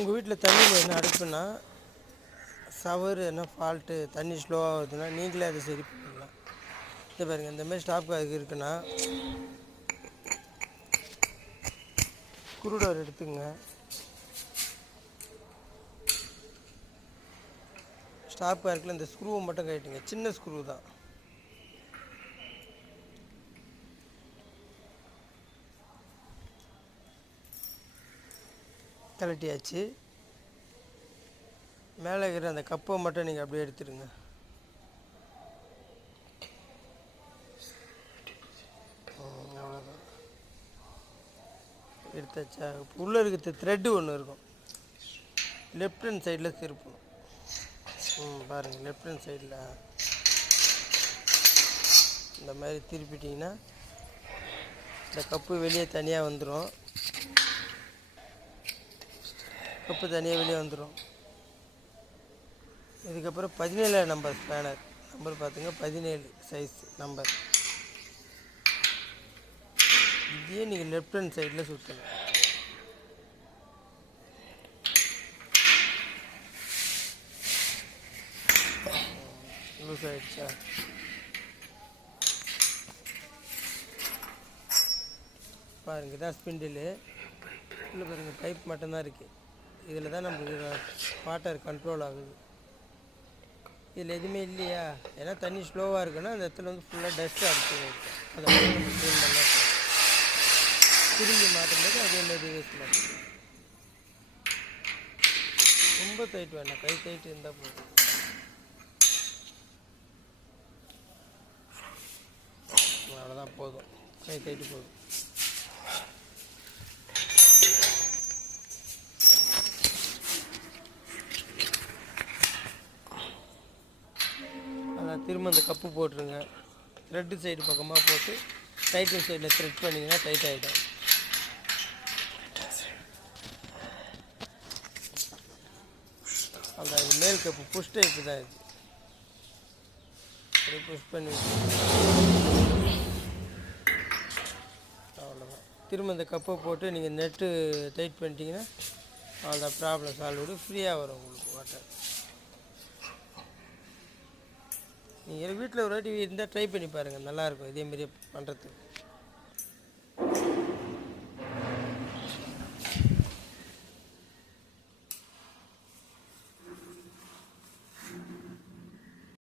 உங்கள் வீட்டில் தண்ணியில் என்ன அடுப்புனா சவரு என்ன ஃபால்ட்டு தண்ணி ஸ்லோவாக வருதுன்னா நீங்களே அதை சரி பண்ணிடலாம் இது பாருங்கள் இந்த மாதிரி ஸ்டாப் காக்கு இருக்குன்னா குருடோர் எடுத்துங்க. ஸ்டாப் கார்க்கில் இந்த ஸ்க்ரூவை மட்டும் கட்டிங்க சின்ன ஸ்க்ரூ தான். கழட்டியாச்சு மேலே இருக்கிற அந்த கப்பை மட்டும் நீங்கள் அப்படியே எடுத்துடுங்க. அவ்வளோதான் எடுத்தாச்சா? உள்ளே இருக்கிற த்ரெட்டு ஒன்று இருக்கும். லெஃப்ட் ஹேண்ட் சைடில் திருப்பணும் ம் பாருங்கள் லெஃப்ட் ஹேண்ட் சைடில் இந்த மாதிரி திருப்பிட்டிங்கன்னா இந்த கப்பு வெளியே தனியாக வந்துடும் கப்பு தனியாக வெளியே வந்துடும் இதுக்கப்புறம் பதினேழு நம்பர் ஸ்பேனர் நம்பர் பார்த்துங்க பதினேழு சைஸ் நம்பர் இதையே நீங்கள் லெஃப்ட் ஹேண்ட் சைடில் சுற்றணும் லூஸ் ஆயிடுச்சா பாருங்க இதான் ஸ்பிண்டிலு உள்ளே பாருங்கள் பைப் மட்டும்தான் இருக்குது இதில் தான் நம்மளுக்கு வாட்டர் கண்ட்ரோல் ஆகுது. இதில் எதுவுமே இல்லையா? ஏன்னா தண்ணி ஸ்லோவாக இருக்குன்னா அந்த இடத்துல வந்து ஃபுல்லாக டஸ்ட் அடிச்சு அதை நம்ம க்ளீன் பண்ணா திரும்பி மாட்டும்போது அதே மாதிரி யூஸ் பண்ணணும் ரொம்ப டைட் வேண்டாம். கை டைட் இருந்தால் போதும். அவ்வளோதான் போதும். கை டைட்டு போதும். அதான் திரும்ப அந்த கப்பு போட்டுருங்க. த்ரெட்டு சைடு பக்கமாக போட்டு டைட்டில் சைடில் த்ரெட் பண்ணிங்கன்னா டைட் ஆகிடும் அந்த அது மேல் கப்பு புஷ் டைப்பு தான் இது. அப்படியே புஷ் பண்ணி அவ்வளோதான் திரும்ப இந்த கப்பை போட்டு நீங்கள் நெட்டு டைட் பண்ணிட்டீங்கன்னா அந்த ப்ராப்ளம் சால்வ் ஃப்ரீயாக வரும் உங்களுக்கு வாட்டர் நீங்கள் வீட்டில் ஒரு வாட்டி இருந்தால் ட்ரை பண்ணி பாருங்கள் நல்லாயிருக்கும் இதேமாரி பண்ணுறதுக்கு